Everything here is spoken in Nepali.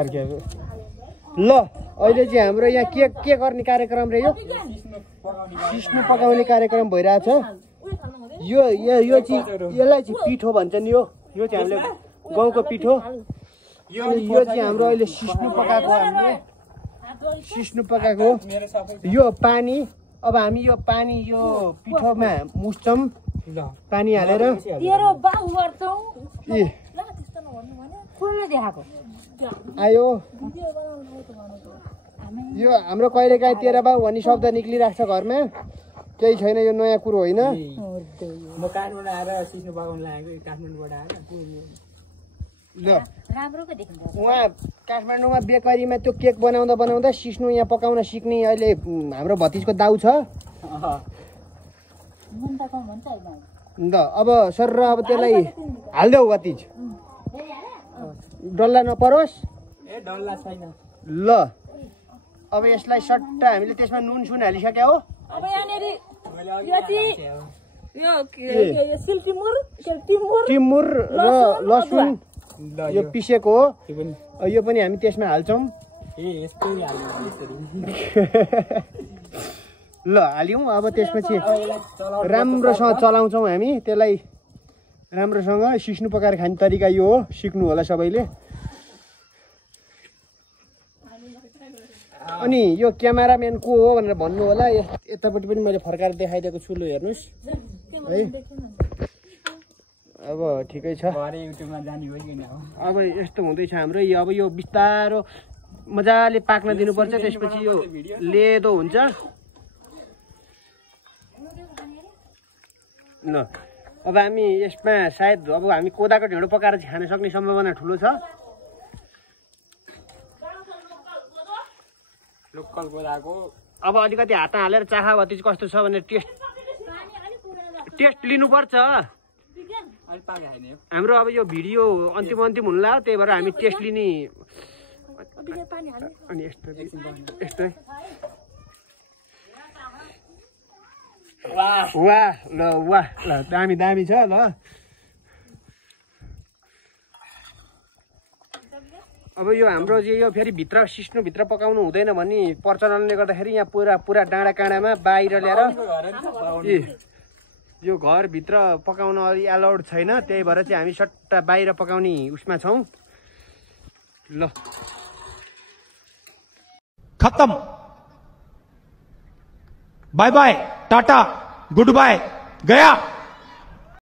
थर्किएको ल अहिले चाहिँ हाम्रो यहाँ के गर्ने कार्यक्रम रे यो सिस्नु पकाउने कार्यक्रम भइरहेछ यो चाहिँ यसलाई चाहिँ पिठो भन्छ नि यो चाहिँ हामीले गाउँको पिठो यो चाहिँ हाम्रो अहिले सिस्नु पकाएको यो पानी अब हामी यो पानी यो पिठोमा मुस्छौँ पानी हालेर आयो यो हाम्रो कहिलेकाहीँ तेह्र बाउ भन्ने शब्द निक्लिरहेको छ घरमा केही छैन यो नयाँ कुरो होइन म काठमाडौँ आएर सिस्नु पकाउन लागेको काठमाडौँबाट आएर ल उहाँ काठमाडौँमा बेकरीमा त्यो केक बनाउँदा सिस्नु यहाँ पकाउन सिक्ने अहिले हाम्रो भतिजको दाउ छ ल अब सर अब त्यसलाई हाल्देऊ भतिज डल्ला नपरोस् ल अब यसलाई सट्टा हामीले त्यसमा नुन सुन हालिसक्यो हो अब यहाँनेरि टिमुर र लसुन यो पिसेको हो यो पनि हामी त्यसमा हाल्छौँ ल हाल्यौँ अब त्यसपछि राम्रोसँग चलाउँछौँ हामी त्यसलाई राम्रोसँग सिस्नु पकाएर खाने तरिका यो हो सिक्नु होला सबैले अनि यो क्यामेराम्यान को हो भनेर भन्नु होला यतापट्टि पनि मैले फर्काएर देखाइदिएको छु लु हेर्नुहोस् है अब ठिकै छ अब यस्तो हुँदैछ हाम्रो अब यो बिस्तारो मजाले पाक्न दिनुपर्छ त्यसपछि यो लेदो हुन्छ ल अब हामी यसमा सायद अब हामी कोदाको ढेँडो पकाएर खान सक्ने सम्भावना ठुलो छ लोकल कोदाको अब अलिकति हात हालेर चाखा भतिज कस्तो छ भनेर टेस्ट लिनुपर्छ हाम्रो अब यो भिडियो अन्तिम हुनु लाग्यो त्यही भएर हामी टेस्ट लिने अनि यस्तो वाह ल दामी छ ल अब यो हाम्रो चाहिँ यो फेरि भित्र सिस्नु भित्र पकाउनु हुँदैन भन्ने प्रचलनले गर्दाखेरि यहाँ पुरा डाँडा काँडामा बाहिर ल्याएर यो घरभित्र पकाउन अलि अलाउड छैन त्यही भएर चाहिँ हामी सट्टा बाहिर पकाउने उसमा छौँ ल खत्म bye bye tata good bye गया।